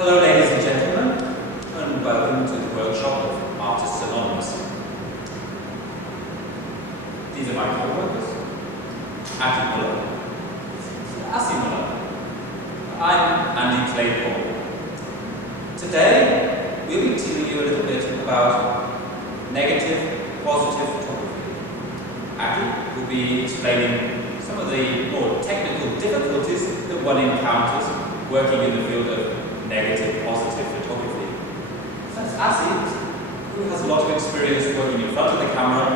Hello ladies and gentlemen, and welcome to the workshop of Artists Anonymous. These are my co-workers, Aki Muller, Asi Muller. I'm Andy Claypool. Today, we'll be telling you a little bit about negative, positive photography. Aki will be explaining some of the more technical difficulties that one encounters working in the field of negative, positive photography. That's Asi, who has a lot of experience working in front of the camera,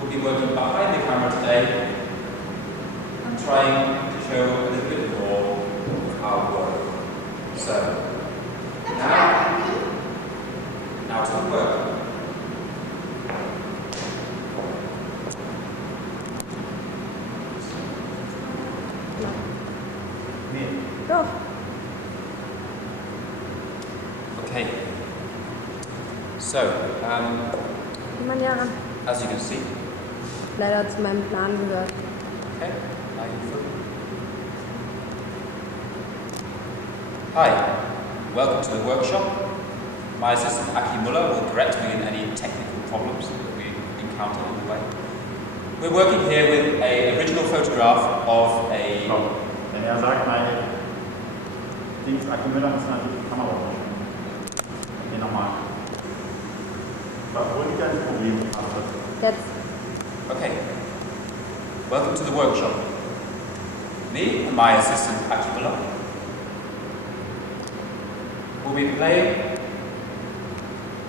will be working behind the camera today and trying to show a little bit more of our work. So, now to the work. Go. Okay. So, as you can see. Leider zu meinem Plan gehört. Okay. Hi, welcome to the workshop. My assistant Aki Muller will correct me in any technical problems that we encounter along the way. We're working here with an original photograph of a... Wenn sagt, meine Dings Aki Müller muss natürlich die Kamera machen. Nee, nochmal. Wo liegt das Problem? Jetzt. Okay. Welcome to the workshop. Me and my assistant Aki Muller will be playing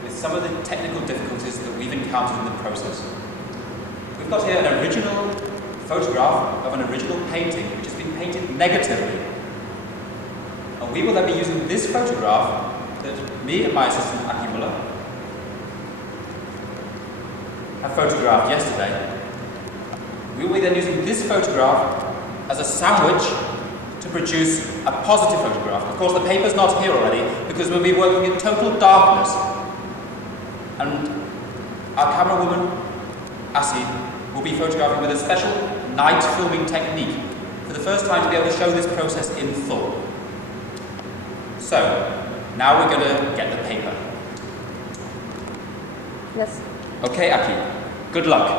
with some of the technical difficulties that we've encountered in the process. We've got here an original photograph of an original painting which has been painted negatively. And we will then be using this photograph that me and my assistant Aki Muller have photographed yesterday. We will be then using this photograph as a sandwich to produce a positive photograph. Of course, the paper's not here already because we'll be working in total darkness. And our camera woman, Asi, will be photographing with a special night filming technique for the first time to be able to show this process in full. So, now we're going to get the paper. Yes. Okay, Aki, good luck.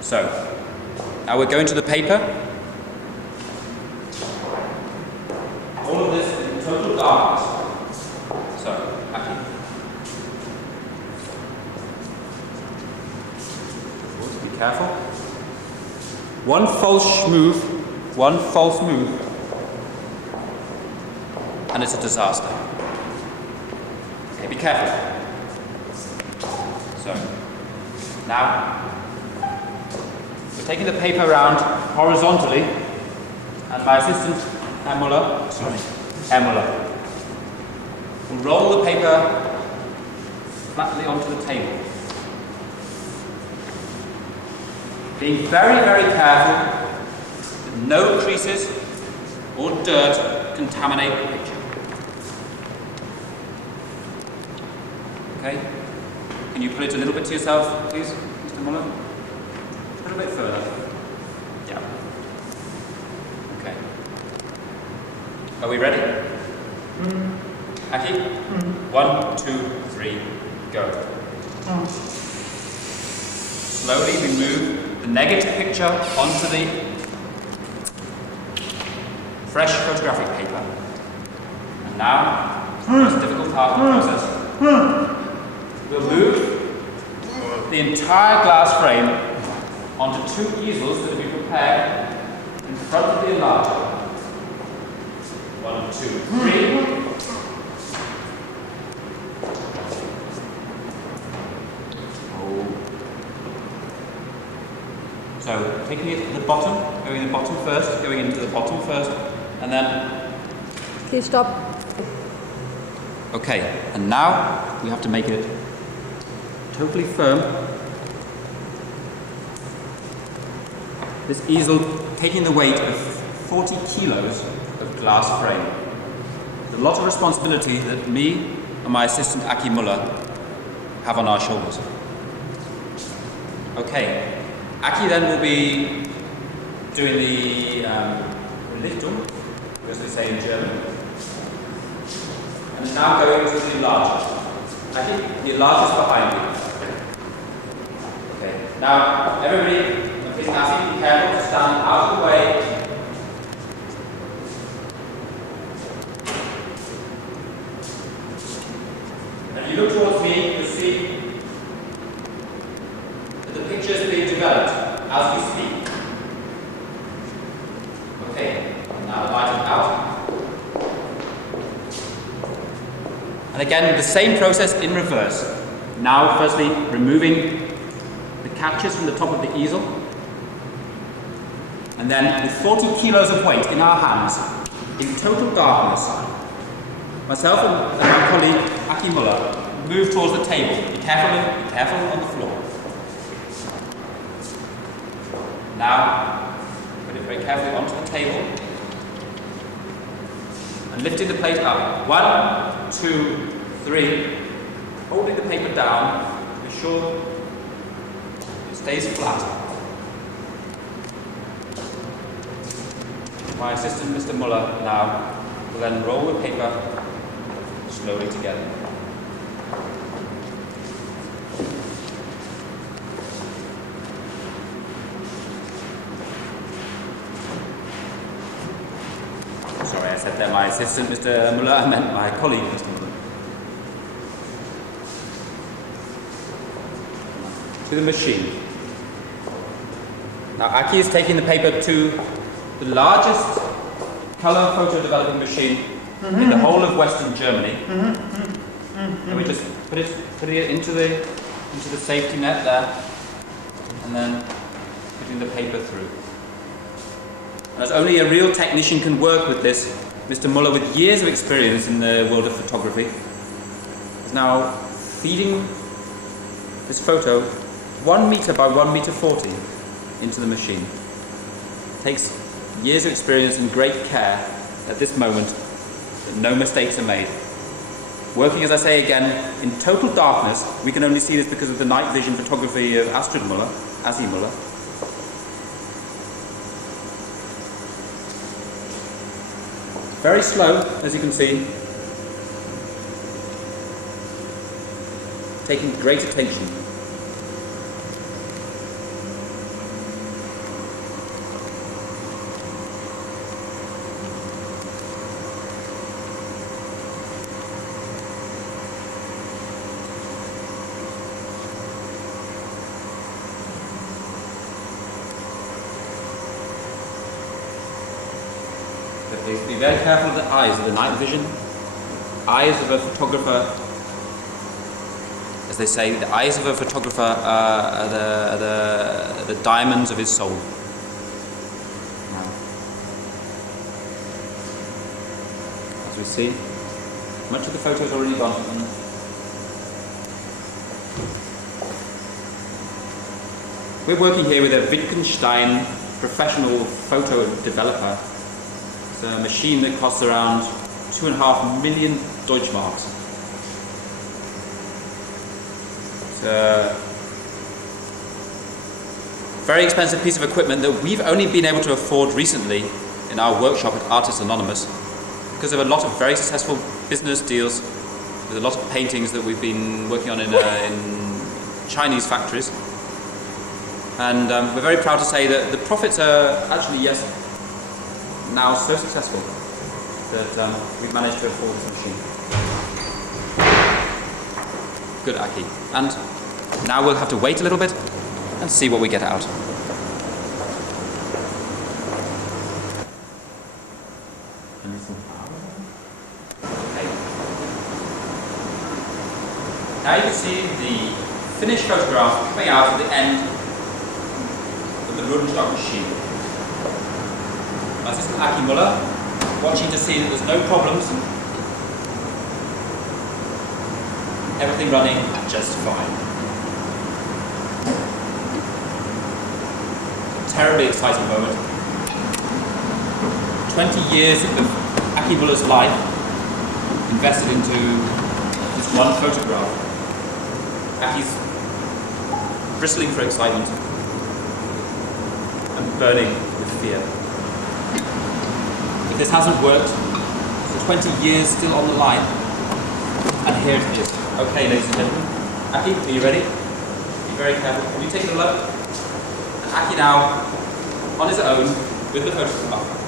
So, now we're going to the paper. All of this in total darkness. So, Aki. Be careful. One false move, and it's a disaster. Okay, be careful. So, now, we're taking the paper around horizontally, and my assistant, Muller, will roll the paper flatly onto the table. Being very, very careful that no creases or dirt contaminate the picture. Okay? Can you put it a little bit to yourself, please, Mr. Muller? A little bit further. Yeah. Okay. Are we ready? Aki? 1, 2, 3, go. Slowly we move the negative picture onto the fresh photographic paper. And now, the most difficult part of the process. We'll move the entire glass frame onto two easels that have been prepared in front of the enlarger. 1, 2, 3. So, taking it to the bottom, going into the bottom first, and then... Okay, stop. Okay, and now we have to make it totally firm. This easel taking the weight of 40 kilos of glass frame. There's a lot of responsibility that me and my assistant Aki Muller have on our shoulders. Okay, Aki then will be doing the Lichtung, as we say in German. And now going to the enlarger. I think the enlarger is behind you. Okay. Now, everybody, please now be careful to stand out of the way. And if you look towards me, you'll see that the picture is being developed as we speak. Okay, now the light is out. And again, the same process in reverse. Now, firstly, removing the catches from the top of the easel. And then, with 40 kilos of weight in our hands, in total darkness, myself and my colleague, Aki Muller, move towards the table. Be careful on the floor. Now, put it very carefully onto the table. And lifting the plate up. 1, 2, 3. Holding the paper down, be sure it stays flat. My assistant, Mr. Muller, now will then roll the paper slowly together. Sorry, I said that my assistant, Mr. Muller, I meant my colleague, Mr. Muller. To the machine. Now, Aki is taking the paper to the largest color photo developing machine in the whole of Western Germany. And we just put it into the safety net there, and then putting the paper through. As only a real technician can work with this, Mr. Muller, with years of experience in the world of photography, is now feeding this photo 1 meter by 1 meter 40 into the machine. It takes years of experience and great care at this moment that no mistakes are made. Working, as I say again, in total darkness. We can only see this because of the night vision photography of Astrid Muller, Asi Muller. Very slow, as you can see. Taking great attention. Please be very careful of the eyes of the night vision. Eyes of a photographer, as they say, the eyes of a photographer are the diamonds of his soul. As we see, much of the photo is already gone. We're working here with a Wittgenstein professional photo developer. A machine that costs around 2.5 million Deutschmarks. It's a very expensive piece of equipment that we've only been able to afford recently in our workshop at Artists Anonymous because of a lot of very successful business deals with a lot of paintings that we've been working on in Chinese factories. And we're very proud to say that the profits are actually, yes, now so successful that we've managed to afford this machine. Good, Aki. And now we'll have to wait a little bit and see what we get out. Okay. Now you can see the finished photograph coming out at the end of the rodenstock machine. My assistant Aki Muller, watching to see that there's no problems, everything running just fine. A terribly exciting moment. 20 years of Aki Muller's life invested into this one photograph. Aki's bristling for excitement and burning with fear. If this hasn't worked, the 20 years still on the line, and here it is. Okay, ladies and gentlemen, Aki, are you ready? Be very careful. Can you take a look? And Aki now, on his own, with the photograph.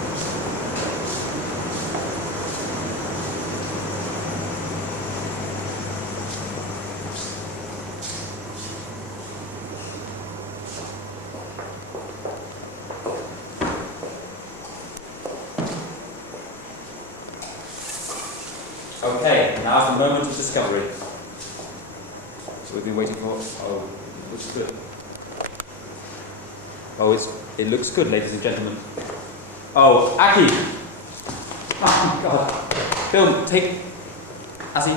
Okay, now's the moment of discovery. We've been waiting for. Oh, it looks good. Oh, it looks good, ladies and gentlemen. Oh, Aki! Oh, God. Bill, take. Asi.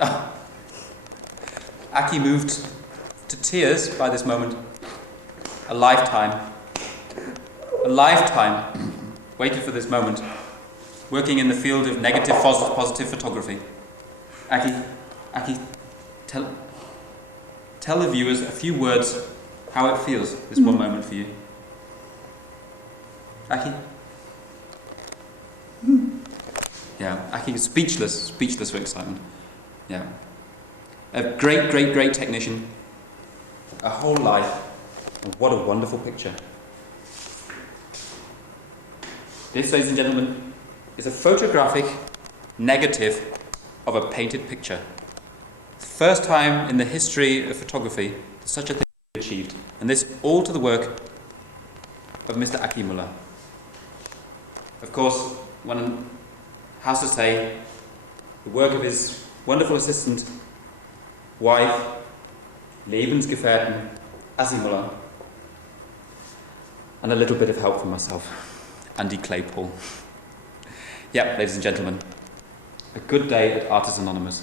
Oh. Aki moved to tears by this moment. A lifetime waited for this moment, working in the field of negative positive photography. Aki, tell the viewers a few words how it feels, this one moment for you. Aki? Yeah, Aki is speechless for excitement. Yeah. A great technician. A whole life. And what a wonderful picture. This, ladies and gentlemen, is a photographic negative of a painted picture. It's the first time in the history of photography that such a thing was achieved. And this all to the work of Mr. Aki Müller. Of course, one has to say the work of his wonderful assistant, wife, Lebensgefährtin, Asi Müller, and a little bit of help from myself, Andy Claypool. Yep, ladies and gentlemen, a good day at Artists Anonymous.